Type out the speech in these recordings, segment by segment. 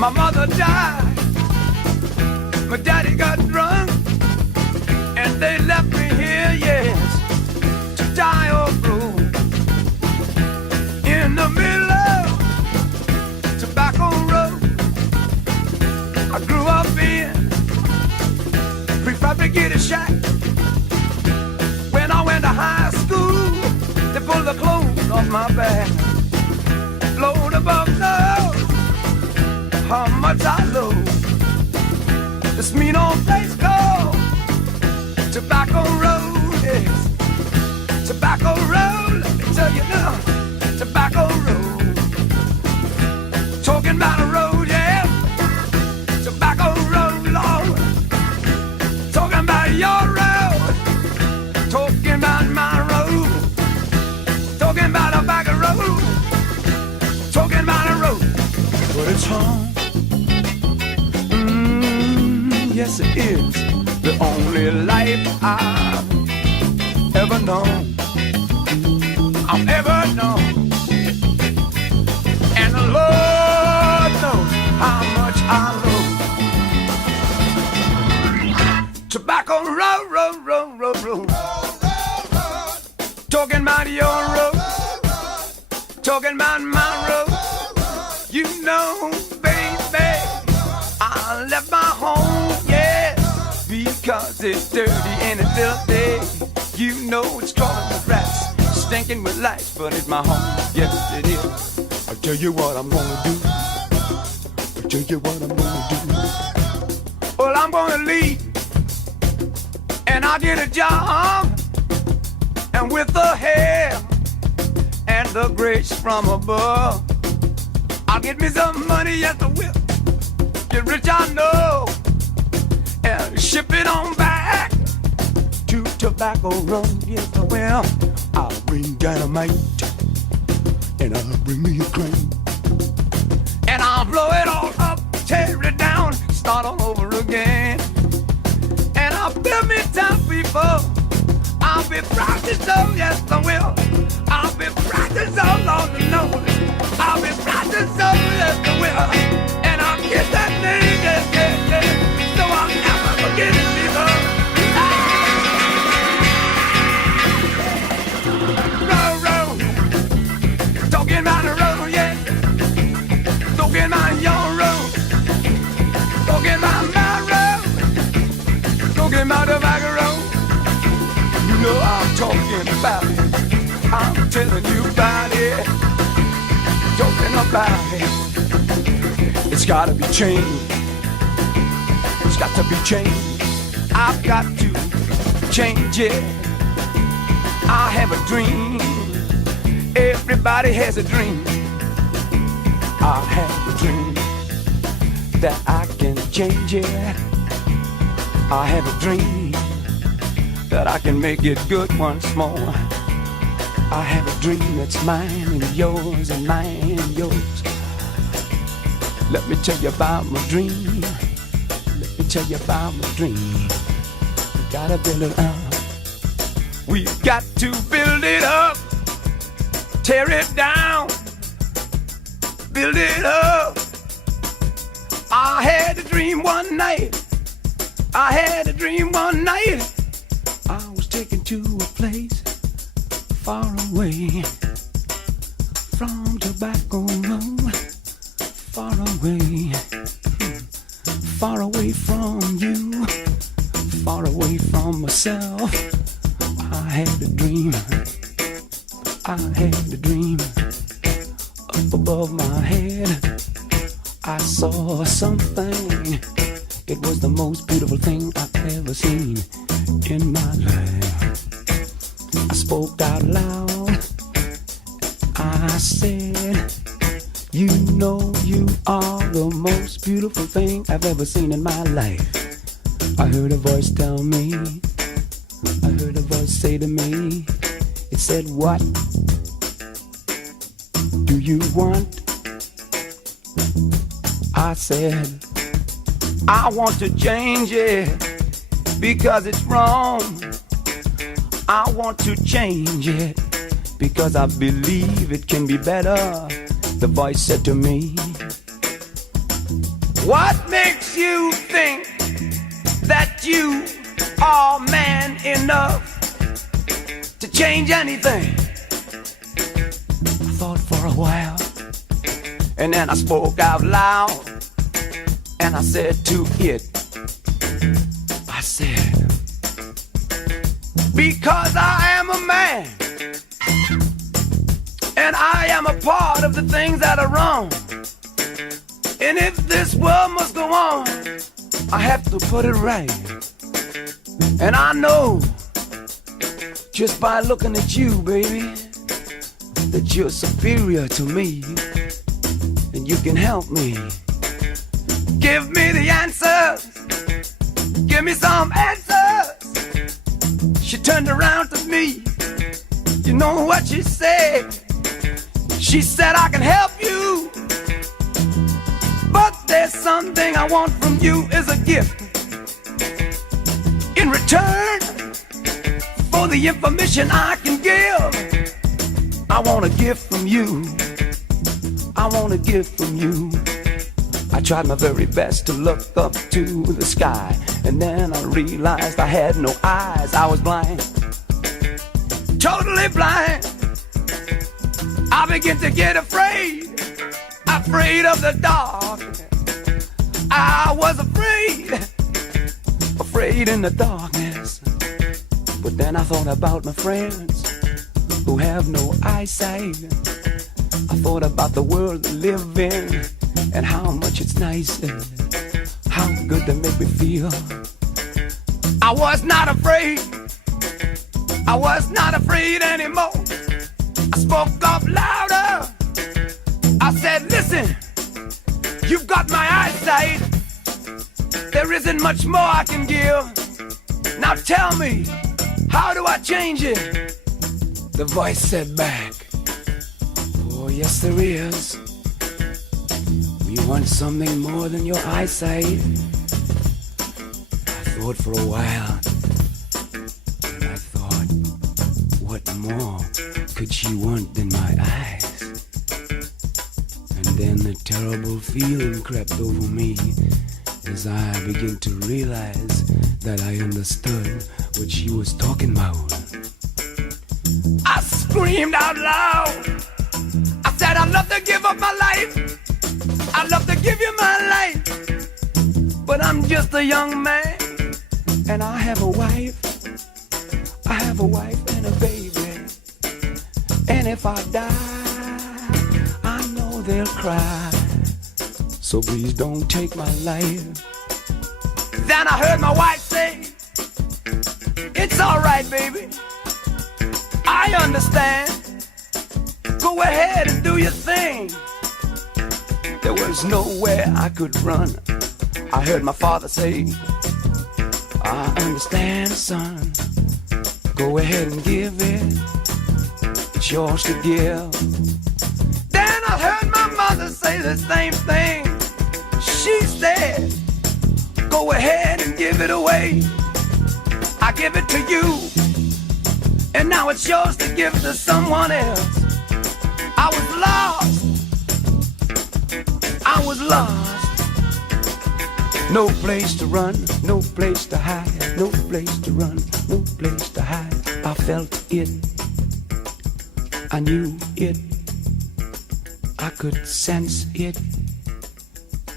My mother died, my daddy got drunk, and they left me here, yes, to die of road. In the middle of Tobacco Road, I grew up in prefabricated shack. When I went to high school, they pulled the clothes off my back. Float above now, how much I love this mean old place called Tobacco Road, yes. Tobacco Road, let me tell you now, Tobacco Road. Talking about a road, yeah. Tobacco Road, Lord. Talking about your road. Talking about my road. Talking about a back road. Talking about a road. But it's home. Yes, it is the only life I've ever known. I've ever known. And the Lord knows how much I love Tobacco Road, road, road, road, road. Talking about your road. Talking about my road. You know, baby, I left my home, yeah, because it's dirty and it's filthy. You know it's crawling with rats, stinking with lice, but it's my home, yes it is. I'll tell you what I'm gonna do. I'll tell you what I'm gonna do. Well, I'm gonna leave, and I'll get a job, and with the help and the grace from above, I'll get me some money at the whip. Get rich, I know, and ship it on back to Tobacco Road. Yes, I will. I'll bring dynamite, and I'll bring me a crane, and I'll blow it all up, tear it down, start all over again. And I'll build me town people. I'll be practiced, so yes, I will. I'll be practiced so long to know. I'll be practiced, so yes, I will. And I'll get that name, yes, yes, yes. So I'll never forget it, people. Road, road. Talking about the road, yeah. Talking about your road. Talking about my road. Talking about the back road. You know I'm talking about it. I'm telling you about it. Talking about it. It's gotta be changed. It's got to be changed. I've got to change it. I have a dream. Everybody has a dream. I have a dream that I can change it. I have a dream that I can make it good once more. I have a dream that's mine and yours and mine and yours. Let me tell you about my dream. Let me tell you about my dream. We gotta build it up. We've got to build it up. Tear it down. Build it up. I had a dream one night. I had a dream one night. I was taken to a place far away from Tobacco Road. Far away. Far away from you. Far away from myself. I had a dream. I had a dream. Up above my head, I saw something. It was the most beautiful thing I've ever seen in my life. I spoke out loud. I said, you know you are the most beautiful thing I've ever seen in my life. I heard a voice tell me. I heard a voice say to me. It said, what do you want? I said, I want to change it because it's wrong. I want to change it because I believe it can be better. The voice said to me, What makes you think that you are man enough to change anything? I thought for a while, and then I spoke out loud, and I said to it, I said, because I am a man, and I am a part of the things that are wrong. And if this world must go on, I have to put it right. And I know, just by looking at you, baby, that you're superior to me, and you can help me. Give me the answers, give me some answers. She turned around to me, you know what she said? She said, I can help you, but there's something I want from you as a gift. In return for the information I can give, I want a gift from you. I want a gift from you. I tried my very best to look up to the sky, and then I realized I had no eyes. I was blind, totally blind. I began to get afraid, afraid of the dark. I was afraid, afraid in the darkness. But then I thought about my friends who have no eyesight. I thought about the world they live in, and how much it's nice, and how good they make me feel. I was not afraid, I was not afraid anymore. I spoke up louder, I said, listen, you've got my eyesight, there isn't much more I can give. Now tell me, how do I change it? The voice said back, oh yes there is. We want something more than your eyesight. I thought for a while, and I thought, what more could she want than my eyes? And then the terrible feeling crept over me as I began to realize that I understood what she was talking about. I screamed out loud. I said, I'd love to give up my life. I'd love to give you my life. But I'm just a young man, and I have a wife. I have a wife and a baby. And if I die, I know they'll cry. So please don't take my life. Then I heard my wife say, it's alright, baby, I understand. Go ahead and do your thing. There was nowhere I could run. I heard my father say, I understand, son. Go ahead and give it. It's yours to give. Then I heard my mother say the same thing. She said, go ahead and give it away. I give it to you, and now it's yours to give to someone else. I was lost, I was lost. No place to run, no place to hide, no place to run, no place to hide. I felt it, I knew it, I could sense it,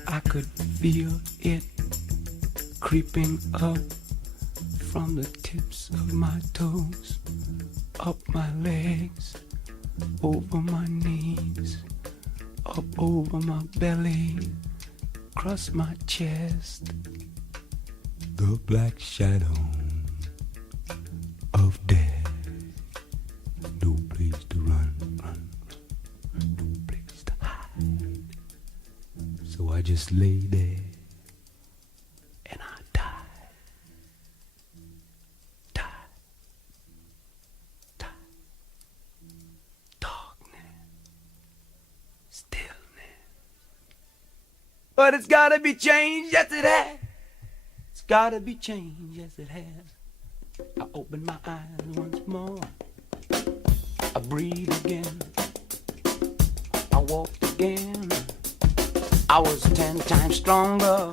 I could feel it creeping up from the tips of my toes, up my legs, over my knees, up over my belly, across my chest. The black shadow of death. No place to run, no place to hide. So I just lay there and I died. But it's gotta be changed, yes it has. It's gotta be changed, yes it has. I open my eyes once more. I breathe again. I walked again. I was 10 times stronger.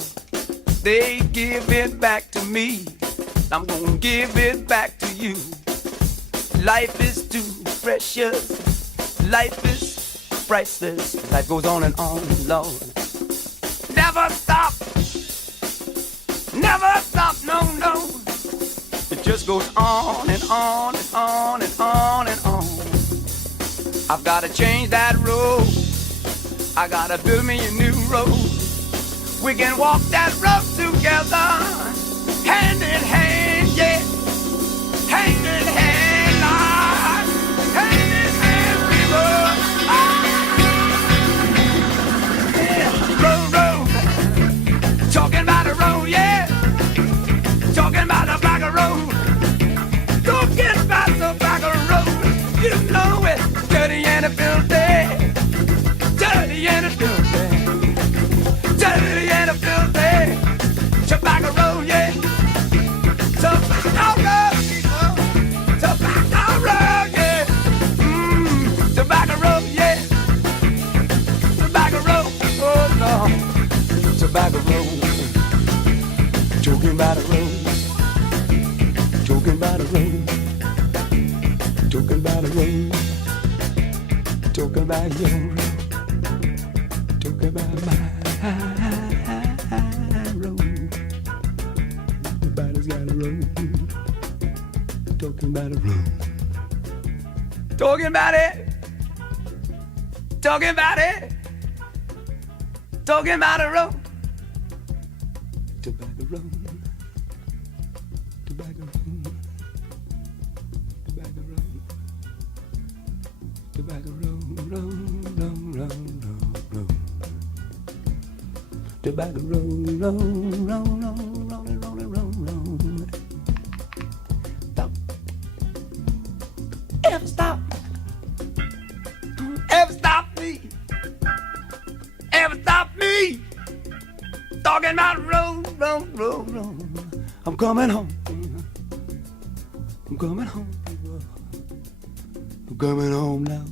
They give it back to me. I'm gonna give it back to you. Life is too precious. Life is priceless. Life goes on and on, Lord. Never stop. Never stop, no, no. It just goes on and on and on and on and on. I've gotta change that road. I gotta build me a new road. We can walk that road together, hand in hand, yeah. Hand in hand, Lord. Hand in hand, we will. Yeah. Road, road. Talking about the road, yeah. Talking about the back of road. Talking about the back of road. You know it. Dirty and filthy. Dirty and filthy. Dirty and filthy. Tobacco road, yeah. Tobacco road. Tobacco road, yeah. Tobacco road, yeah. Tobacco road, oh no. Tobacco road. Talking about the road. Talking about the road. Talking about the road. Talking about your road. Talking about my road. Everybody's got a road. Talking about a road. Talking about it. Talking about it. Talking about a road. Tobacco road. Tobacco road. Tobacco road. Tobacco road, road, road, road, road, road. Tobacco road, road, road, road, road, road, road. Stop. Ever stop? Ever stop me? Ever stop me? Talking about road, road, road, road. I'm coming home. I'm coming home, people. I'm coming home now.